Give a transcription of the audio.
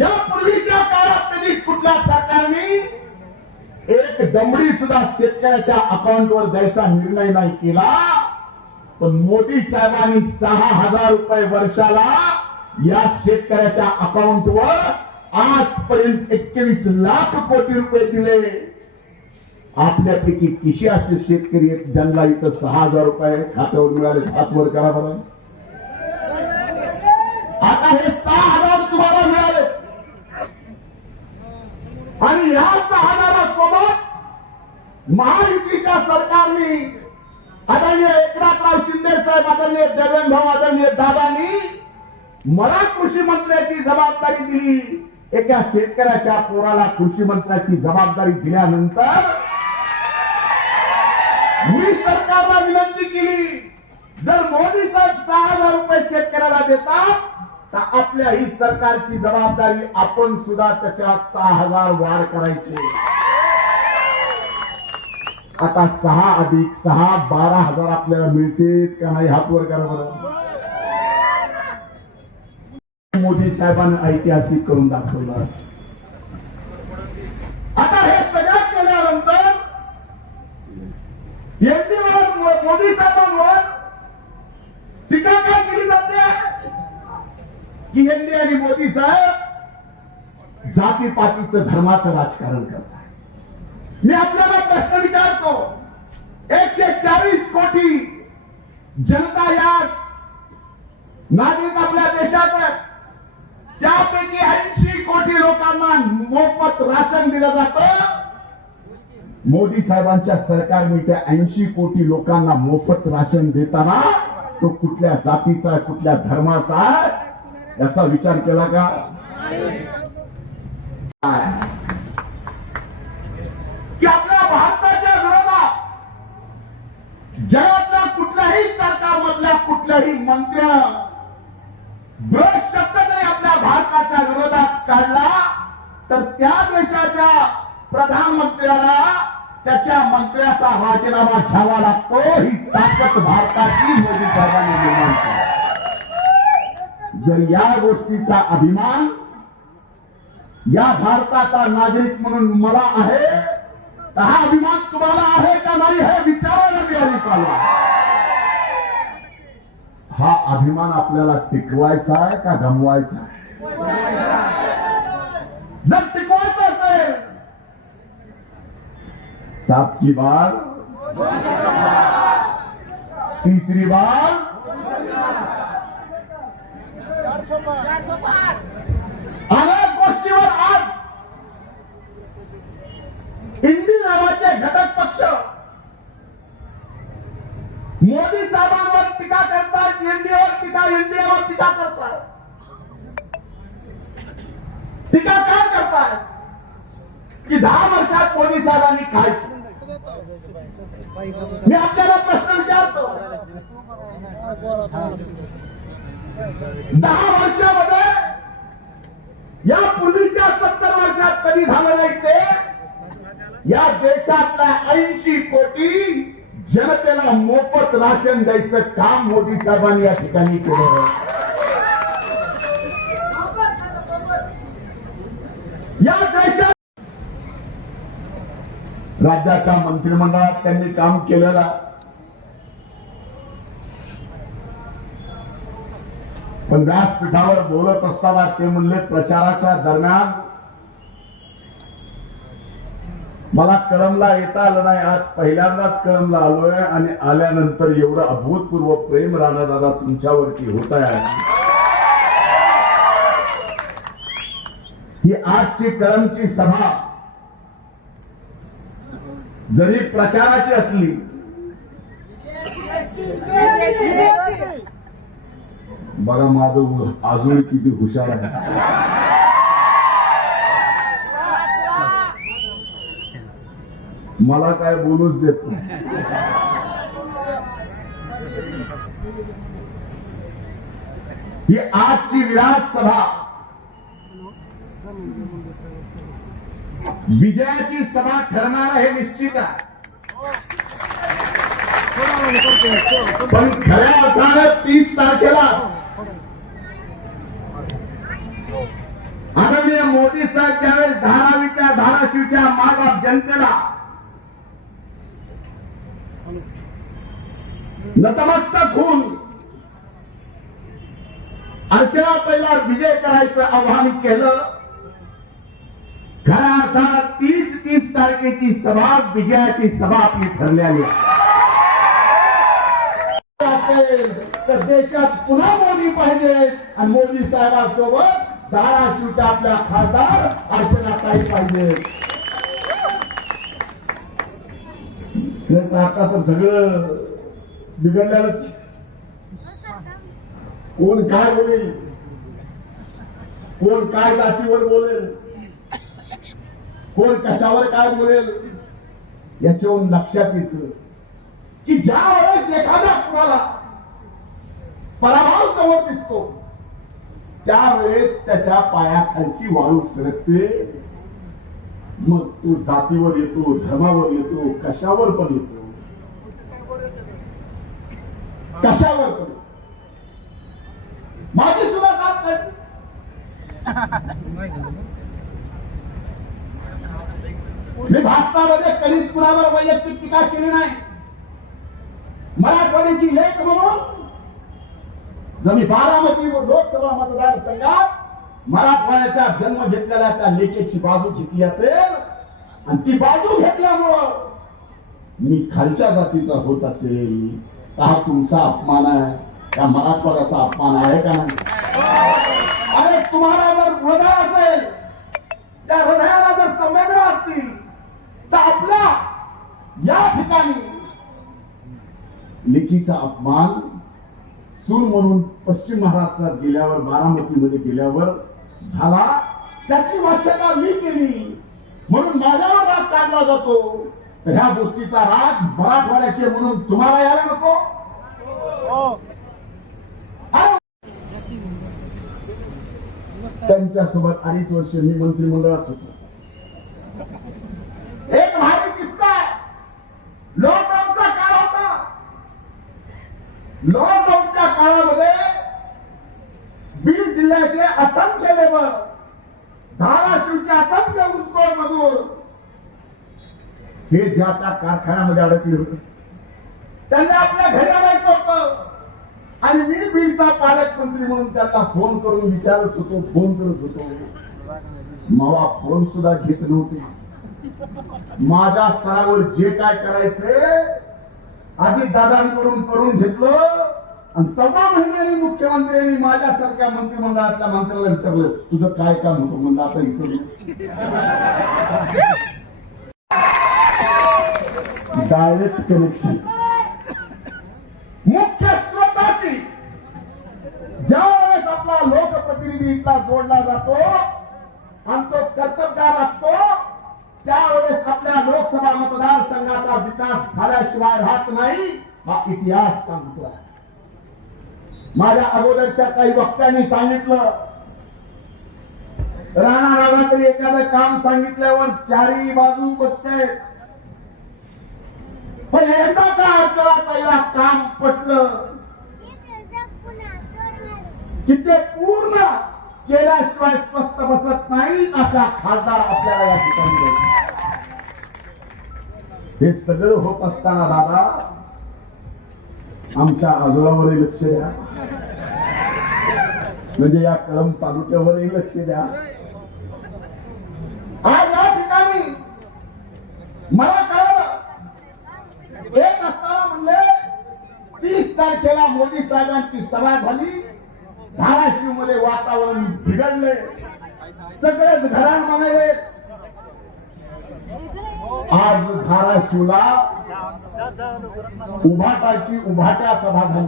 या पूर्वीच्या काळात कधी कुठल्या सरकारने एक दमडी सुद्धा शेतकऱ्याच्या अकाउंटवर द्यायचा निर्णय नाही केला? पण मोदी साहेबांनी सहा हजार रुपये वर्षाला या शेतकऱ्याच्या अकाउंटवर आजपर्यंत एकवीस लाख कोटी रुपये दिले. आपल्यापैकी किशी असे शेतकरी आहेत ज्यांना इथं सहा हजार रुपये खात्यावर मिळाले? हातवर करा बरं. आता हे सहा हजार तुम्हाला मिळाले आणि ह्या सहा हजारासोबत महायुतीच्या सरकारने आदरणीय एकनाथराव शिंदे साहेब आदरणीय देवेंद्र भाऊ आदरणीय दादानी मला कृषी मंत्र्याची जबाबदारी दिली. एका शेतकऱ्याच्या पोराला कृषी मंत्र्याची जबाबदारी दिल्यानंतर मी सरकारला विनंती केली जर मोदी साहेब सहा हजार रुपये शेतकऱ्याला देतात तर आपल्या ही सरकारची जबाबदारी आपण सुद्धा त्याच्यात सहा हजार वाढ करायची. आता सहा अधिक सहा बारा हजार आपल्याला मिळतील का नाही हात वर करा बरं. मोदी साहेबांनी ऐतिहासिक करून दाखवलं. आता हे सगळं केल्यानंतर मोदी साहेबांवर टीका काय केली जाते की यांनी आणि मोदी साहेब जाती पातीचं धर्माचं राजकारण करतात मी आपल्याला प्रश्न विचारतो एकशे चाळीस कोटी जनता या नागरिक आपल्या देशात त्यापैकी ऐंशी कोटी लोकांना मोफत राशन दिलं जातं. मोदी साहेबांच्या सरकारने त्या ऐंशी कोटी लोकांना मोफत राशन देताना तो कुठल्या जातीचा कुठल्या धर्माचा याचा विचार केला का? की आपल्या भारताच्या विरोधात जगातल्या कुठल्याही सरकारमधल्या कुठल्याही मंत्र्या ब्रश शब्द जरी आपल्या भारताच्या विरोधात काढला तर त्या देशाच्या प्रधानमंत्र्याला त्याच्या मंत्र्याचा राजीनामा घ्यावा लागतो. ही ताकद भारताची मोदी साहेबांनी निर्माण केली जर या गोष्टीचा अभिमान या भारताचा नागरिक म्हणून मला आहे तर हा अभिमान तुम्हाला आहे का नाही हे विचारायला मिळाली पाहिजे हा अभिमान आपल्याला टिकवायचा आहे का गमवायचा आहे? जर टिकवायचा असेल सात की बार तीसरी बार अनेक गोष्टीवर आज इंडी नावाचे घटक पक्ष मोदी साहेबांवर टीका करतात एनडीएवर टीका एनडीएवर टीका करतात. टीका काय करतात? की दहा वर्षात मोदी साहेबांनी काय मी आपल्याला प्रश्न विचारतो. दहा वर्षामध्ये या पूर्वीच्या सत्तर वर्षात कधी झालं नाही ते? या देशातल्या ऐंशी कोटी जनतेला मोफत राशन द्यायचं काम मोदी साहेबांनी या ठिकाणी केलं. या देशात राज्याच्या मंत्रिमंडळात त्यांनी काम केलेलं पण व्यासपीठावर बोलत असताना ते म्हणले प्रचाराच्या दरम्यान मला कळमला येता आलं नाही. आज पहिल्यांदाच कळमला आलोय आणि आल्यानंतर एवढं अभूतपूर्व प्रेम राणा दादा तुमच्यावरती होत आहे. ही आजची कळमची सभा जरी प्रचाराची असली बघा माझं अजून किती हुशार आहे. मला काय बोलूच देत नाही. ही आजची विधानसभा विजयाची सभा ठरणार हे निश्चित आहे. पण खऱ्या अर्थानं तीस तारखेला माननीय मोदी साहेब ज्यावेळेस धारावीच्या धाराशिवच्या मागाप जनतेला नतमस्तक होऊन अर्चना पहिला विजय करायचं आव्हान केलं. खऱ्या अर्थानं तीस तीस तारखेची सभा विजयाची सभा आपली ठरलेली असेल तर देशात पुन्हा मोदी पाहिजे आणि मोदी साहेबांसोबत धाराशिवच्या आपल्या खासदार अर्चनाताई पाहिजे. आता तर सगळं बिघडलेलंच कोण काय बोलेल? कोण काय जातीवर बोलेल? कोण कशावर काय बोलेल? याच्यावरून लक्षात येत की ज्या वेळेस एखादा तुम्हाला पराभव समोर दिसतो त्यावेळेस त्याच्या पायाखालची वाळू सरकते. मग तो जातीवर येतो धर्मावर येतो कशावर पण येतो. कशावर पण माझी सुद्धा जात नाही. मी भारतामध्ये कधीच कुणावर वैयक्तिक टीका केली नाही. मराठवाड्याची लेख म्हणून जर मी बारामती लोकसभा मतदारसंघात मराठवाड्याचा जन्म घेतलेल्या त्या लेखेची बाजू घेतली असेल आणि ती बाजू घेतल्यामुळं मी खालच्या जातीचा होत असेल. तर हा तुमचा अपमान आहे? त्या मराठवाड्याचा अपमान आहे का नाही? अरे तुम्हाला जर हृदय असेल त्या हृदयाला जर संवेदना असतील तर आपल्या या ठिकाणी लेखीचा अपमान सून म्हणून पश्चिम महाराष्ट्रात गेल्यावर बारामतीमध्ये गेल्यावर झाला. त्याची वाच्यता मी केली. म्हणून माझ्यावर राग काढला जातो. तर ह्या गोष्टीचा राग मराठवाड्याचे म्हणून तुम्हाला यायला नको. त्यांच्यासोबत अडीच वर्ष मी मंत्रिमंडळात होतो. एक भारी किस्सा आहे. लॉकडाऊनचा काळ होता. लॉकडाऊनच्या काळामध्ये जिल्ह्याचे असंख्य लेबर धाराशिवचे असंख्य ऊसतोड मजूर हे ज्या त्या कारखान्यामध्ये अडकले होते त्यांना आपल्या घरी आणायचं होत. आणि मी बीडचा पालकमंत्री म्हणून त्यांना फोन करून विचारत होतो फोन करत होतो. मावा फोन सुद्धा घेत नव्हते. माझ्या स्तरावर जे काय करायचे आधी दादांकडून करून घेतलं. आणि सव्वा महिन्याने मुख्यमंत्र्यांनी माझ्यासारख्या मंत्रिमंडळातल्या मंत्र्याला विचारलं तुझं काय काम होतं? म्हणलं आता विसरलं डायरेक्ट कनेक्शन मुख्य स्रोताची ज्या वेळेस आपला लोकप्रतिनिधीला जोडला जातो आणि तो कर्तबगार असतो त्यावेळेस आपल्या लोकसभा मतदारसंघाचा विकास झाल्याशिवाय राहत नाही हा इतिहास सांगतोय. माझ्या अगोदरच्या काही वक्त्यांनी सांगितलं. राणा राणा तरी एखादं काम सांगितल्यावर चारही बाजू बघते. पण एकदा का अडचणा पहिला काम पटलं? कि ते पूर्ण केल्याशिवाय स्वस्त बसत नाही अशा खासदार आपल्याला या ठिकाणी हे सगळं होत असताना दादा आमच्या आजोळावरही लक्ष द्या. म्हणजे या कळम तालुक्यावरही लक्ष द्या. आज या ठिकाणी मला कळलं. एक असताना म्हणले तीस तारखेला मोदी साहेबांची सभा झाली. धाराशिवमध्ये वातावरण बिघडले सगळेच घरात म्हणाले आज धाराशिवला उभाटाची उभाट्या सभा झाली.